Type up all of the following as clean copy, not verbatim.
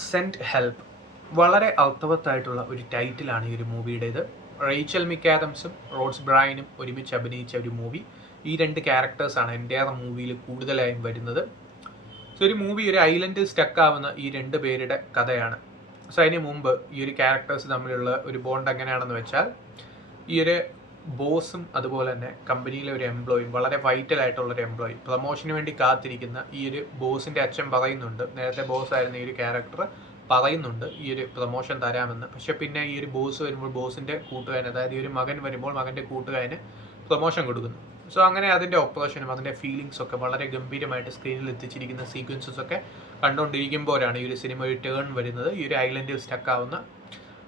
Cent help വളരെ അർത്ഥവത്തായിട്ടുള്ള ഒരു ടൈറ്റിലാണ് ഈ ഒരു മൂവിയുടേത്. റേച്ചൽ മിക്കാദംസും റോഡ്സ് ബ്രയനും ഒരുമിച്ച് അഭിനയിച്ച ഒരു മൂവി. ഈ രണ്ട് ക്യാരക്ടേഴ്സാണ് എൻ്റെ മൂവിയിൽ കൂടുതലായും വരുന്നത്. സോ ഒരു മൂവി ഒരു ഐലൻഡിൽ സ്റ്റക്കാവുന്ന ഈ രണ്ട് പേരുടെ കഥയാണ്. സോ അതിന് മുമ്പ് ഈ ഒരു ക്യാരക്ടേഴ്സ് തമ്മിലുള്ള ഒരു ബോണ്ട് എങ്ങനെയാണെന്ന് വെച്ചാൽ, ഈ ഒരു ബോസും അതുപോലെ തന്നെ കമ്പനിയിലെ ഒരു എംപ്ലോയിയും, വളരെ വൈറ്റൽ ആയിട്ടുള്ള ഒരു എംപ്ലോയി, പ്രൊമോഷന് വേണ്ടി കാത്തിരിക്കുന്ന ഈ ഒരു ബോസിൻ്റെ അച്ഛൻ പറയുന്നുണ്ട്, നേരത്തെ ബോസ് ആയിരുന്ന ഈ ഒരു ക്യാരക്ടർ പറയുന്നുണ്ട് ഈ ഒരു പ്രൊമോഷൻ തരാമെന്ന്. പക്ഷെ പിന്നെ ഈ ഒരു ബോസ് വരുമ്പോൾ ബോസിൻ്റെ കൂട്ടുകാരൻ, അതായത് ഈ ഒരു മകൻ വരുമ്പോൾ മകൻ്റെ കൂട്ടുകാരന് പ്രൊമോഷൻ കൊടുക്കുന്നു. സോ അങ്ങനെ അതിൻ്റെ ഓപ്പറേഷനും അതിൻ്റെ ഫീലിങ്സ് ഒക്കെ വളരെ ഗംഭീരമായിട്ട് സ്ക്രീനിൽ എത്തിച്ചിരിക്കുന്ന സീക്വൻസസ് ഒക്കെ കണ്ടുകൊണ്ടിരിക്കുമ്പോഴാണ് ഈ ഒരു സിനിമ ഒരു ടേൺ വരുന്നത്, ഈ ഒരു ഐലൻഡിൽ സ്റ്റക്കാവുന്ന.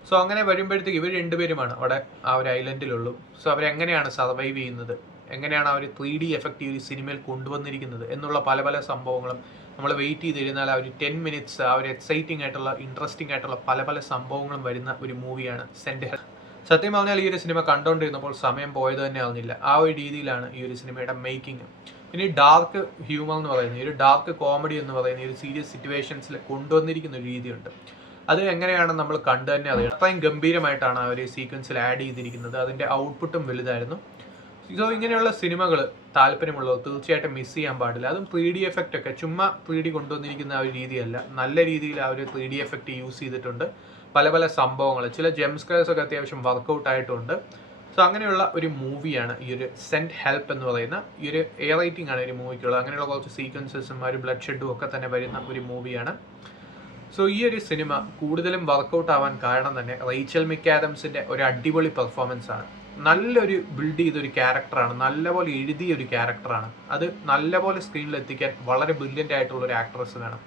സോ അങ്ങനെ വരുമ്പോഴത്തേക്ക് ഇവർ രണ്ടുപേരുമാണ് അവിടെ ആ ഒരു ഐലൻഡിലുള്ളൂ. സോ അവരെങ്ങനെയാണ് സർവൈവ് ചെയ്യുന്നത്, എങ്ങനെയാണ് ആ ഒരു 3D എഫക്റ്റ് ഈ ഒരു സിനിമയിൽ കൊണ്ടുവന്നിരിക്കുന്നത് എന്നുള്ള പല പല സംഭവങ്ങളും നമ്മൾ വെയിറ്റ് ചെയ്തിരുന്നാൽ ആ ഒരു 10 മിനിറ്റ്സ് ആ ഒരു എക്സൈറ്റിംഗ് ആയിട്ടുള്ള ഇൻട്രസ്റ്റിംഗ് ആയിട്ടുള്ള പല പല സംഭവങ്ങളും വരുന്ന ഒരു മൂവിയാണ് സെൻറ്റ് ഹെൽപ്പ്. സത്യം പറഞ്ഞാൽ ഈ ഒരു സിനിമ കണ്ടുകൊണ്ടിരുന്നപ്പോൾ സമയം പോയത് തന്നെ അറിഞ്ഞില്ല. ആ ഒരു രീതിയിലാണ് ഈ ഒരു സിനിമയുടെ മേക്കിംഗ്. പിന്നെ ഈ ഡാർക്ക് ഹ്യൂമർ എന്ന് പറയുന്നത്, ഈ ഒരു ഡാർക്ക് കോമഡി എന്ന് പറയുന്ന ഈ ഒരു സീരിയസ് സിറ്റുവേഷൻസിൽ കൊണ്ടുവന്നിരിക്കുന്ന ഒരു രീതിയുണ്ട്. അത് എങ്ങനെയാണെന്ന് നമ്മൾ കണ്ടു തന്നെ അറിയാം. അത്രയും ഗംഭീരമായിട്ടാണ് ആ ഒരു സീക്വൻസിൽ ആഡ് ചെയ്തിരിക്കുന്നത്. അതിൻ്റെ ഔട്ട്പുട്ടും വലുതായിരുന്നു. സോ ഇങ്ങനെയുള്ള സിനിമകൾ താല്പര്യമുള്ളവർ തീർച്ചയായിട്ടും മിസ് ചെയ്യാൻ പാടില്ല. അതും 3D എഫക്റ്റ് ഒക്കെ ചുമ്മാ 3D കൊണ്ടുവന്നിരിക്കുന്ന ആ ഒരു രീതിയല്ല, നല്ല രീതിയിൽ ആ ഒരു 3D എഫക്റ്റ് യൂസ് ചെയ്തിട്ടുണ്ട്. പല പല സംഭവങ്ങൾ, ചില ജംസ്കേഴ്സ് ഒക്കെ അത്യാവശ്യം വർക്കൗട്ട് ആയിട്ടുണ്ട്. സോ അങ്ങനെയുള്ള ഒരു മൂവിയാണ് ഈ ഒരു സെൻറ്റ് ഹെൽപ്പ് എന്ന് പറയുന്ന ഈ ഒരു എ റേറ്റിംഗ് ആണ് ഒരു മൂവിക്കുള്ളത്. അങ്ങനെയുള്ള കുറച്ച് സീക്വൻസസും ഒരു ബ്ലഡ് ഷെഡും ഒക്കെ തന്നെ വരുന്ന ഒരു മൂവിയാണ്. സോ ഈ ഒരു സിനിമ കൂടുതലും വർക്കൗട്ട് ആവാൻ കാരണം തന്നെ റേച്ചൽ മിക്കാദംസിൻ്റെ ഒരു അടിപൊളി പെർഫോമൻസ് ആണ്. നല്ലൊരു ബിൽഡ് ചെയ്തൊരു ക്യാരക്ടറാണ്, നല്ലപോലെ എഴുതിയ ഒരു ക്യാരക്ടറാണ്. അത് നല്ലപോലെ സ്ക്രീനിൽ എത്തിക്കാൻ വളരെ ബ്രില്യൻ്റ് ആയിട്ടുള്ള ഒരു ആക്ട്രസ് വേണം.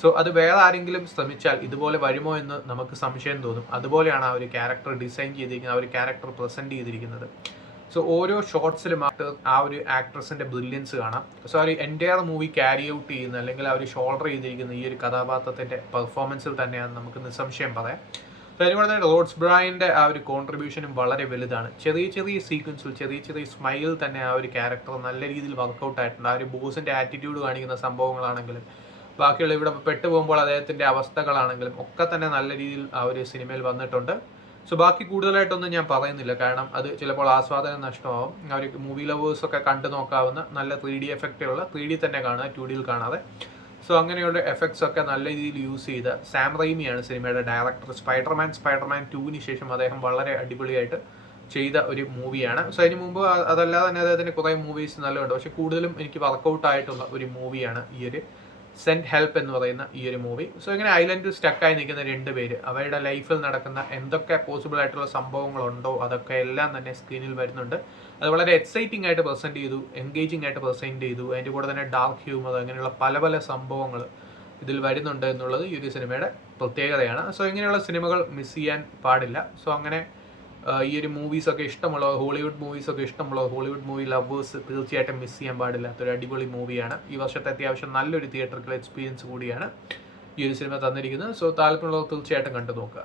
സോ അത് വേറെ ആരെങ്കിലും ശ്രമിച്ചാൽ ഇതുപോലെ വരുമോ എന്ന് നമുക്ക് സംശയം തോന്നും. അതുപോലെയാണ് ആ ഒരു ക്യാരക്ടർ ഡിസൈൻ ചെയ്തിരിക്കുന്നത്, ആ ഒരു ക്യാരക്ടർ പ്രസൻറ്റ് ചെയ്തിരിക്കുന്നത്. സോ ഓരോ ഷോർട്സിലും ആ ഒരു ആക്ട്രസിൻ്റെ ബ്രില്യൻസ് കാണാം. സോ ആ ഒരു എൻറ്റയർ മൂവി ക്യാരി ഔട്ട് ചെയ്യുന്ന, അല്ലെങ്കിൽ ആ ഒരു ഷോൾഡർ ചെയ്തിരിക്കുന്ന ഈ ഒരു കഥാപാത്രത്തിൻ്റെ പെർഫോമൻസിൽ തന്നെയാണ് നമുക്ക് നിസ്സംശയം പറയാം. സോ അതുപോലെ തന്നെ റോഡ്സ് ബ്രയൻ്റെ ആ ഒരു കോൺട്രിബ്യൂഷനും വളരെ വലുതാണ്. ചെറിയ ചെറിയ സീക്വൻസിൽ ചെറിയ ചെറിയ സ്മൈൽ തന്നെ ആ ഒരു ക്യാരക്ടർ നല്ല രീതിയിൽ വർക്കൗട്ട് ആയിട്ടുണ്ട്. ആ ഒരു ബോസിൻ്റെ ആറ്റിറ്റ്യൂഡ് കാണിക്കുന്ന സംഭവങ്ങളാണെങ്കിലും ബാക്കിയുള്ള ഇവിടെ പെട്ടുപോകുമ്പോൾ അദ്ദേഹത്തിൻ്റെ അവസ്ഥകളാണെങ്കിലും ഒക്കെ തന്നെ നല്ല രീതിയിൽ ആ ഒരു സിനിമയിൽ വന്നിട്ടുണ്ട്. സോ ബാക്കി കൂടുതലായിട്ടൊന്നും ഞാൻ പറയുന്നില്ല, കാരണം അത് ചിലപ്പോൾ ആസ്വാദനം നഷ്ടമാവും. ആ ഒരു മൂവി ലവേഴ്സൊക്കെ കണ്ടു നോക്കാവുന്ന നല്ല 3D എഫക്റ്റുള്ള 3D തന്നെ കാണുക, 2Dയിൽ കാണാതെ. സോ അങ്ങനെയുള്ള എഫക്ട്സ് ഒക്കെ നല്ല രീതിയിൽ യൂസ് ചെയ്ത സാം റൈമിയാണ് സിനിമയുടെ ഡയറക്ടർ. സ്പൈഡർമാൻ 2ന് ശേഷം അദ്ദേഹം വളരെ അടിപൊളിയായിട്ട് ചെയ്ത ഒരു മൂവിയാണ്. സോ അതിന് മുമ്പ് അതല്ലാതെ തന്നെ അദ്ദേഹത്തിൻ്റെ കുറേ മൂവീസ് നല്ലതുണ്ട്. പക്ഷേ കൂടുതലും എനിക്ക് വർക്കൗട്ട് ആയിട്ടുള്ള ഒരു മൂവിയാണ് ഈ ഒരു സെൻറ്റ് ഹെൽപ്പ് എന്ന് പറയുന്ന ഈ ഒരു മൂവി. സോ ഇങ്ങനെ ഐലൻഡിൽ സ്റ്റക്കായി നിൽക്കുന്ന രണ്ട് പേര്, അവരുടെ ലൈഫിൽ നടക്കുന്ന എന്തൊക്കെ പോസിബിൾ ആയിട്ടുള്ള സംഭവങ്ങളുണ്ടോ അതൊക്കെ എല്ലാം തന്നെ സ്ക്രീനിൽ വരുന്നുണ്ട്. അത് വളരെ എക്സൈറ്റിംഗ് ആയിട്ട് പ്രസൻറ്റ് ചെയ്തു, എൻഗേജിംഗ് ആയിട്ട് പ്രസൻറ്റ് ചെയ്തു. അതിൻ്റെ കൂടെ തന്നെ ഡാർക്ക് ഹ്യൂമർ, അങ്ങനെയുള്ള പല പല സംഭവങ്ങൾ ഇതിൽ വരുന്നുണ്ട് എന്നുള്ളത് ഈ ഒരു സിനിമയുടെ പ്രത്യേകതയാണ്. സോ ഇങ്ങനെയുള്ള സിനിമകൾ മിസ് ചെയ്യാൻ പാടില്ല. സോ അങ്ങനെ ഈ ഒരു മൂവീസൊക്കെ ഇഷ്ടമുള്ളവർ, ഹോളിവുഡ് മൂവീസൊക്കെ ഇഷ്ടമുള്ളവർ, ഹോളിവുഡ് മൂവി ലവേഴ്സ് തീർച്ചയായിട്ടും മിസ് ചെയ്യാൻ പാടില്ലാത്തൊരു അടിപൊളി മൂവിയാണ്. ഈ വർഷത്തെ അത്യാവശ്യം നല്ലൊരു തിയേറ്ററിക്കൽ എക്സ്പീരിയൻസ് കൂടിയാണ് ഈ ഒരു സിനിമ തന്നിരിക്കുന്നത്. സോ താല്പര്യമുള്ളവർ തീർച്ചയായിട്ടും കണ്ടു നോക്കുക.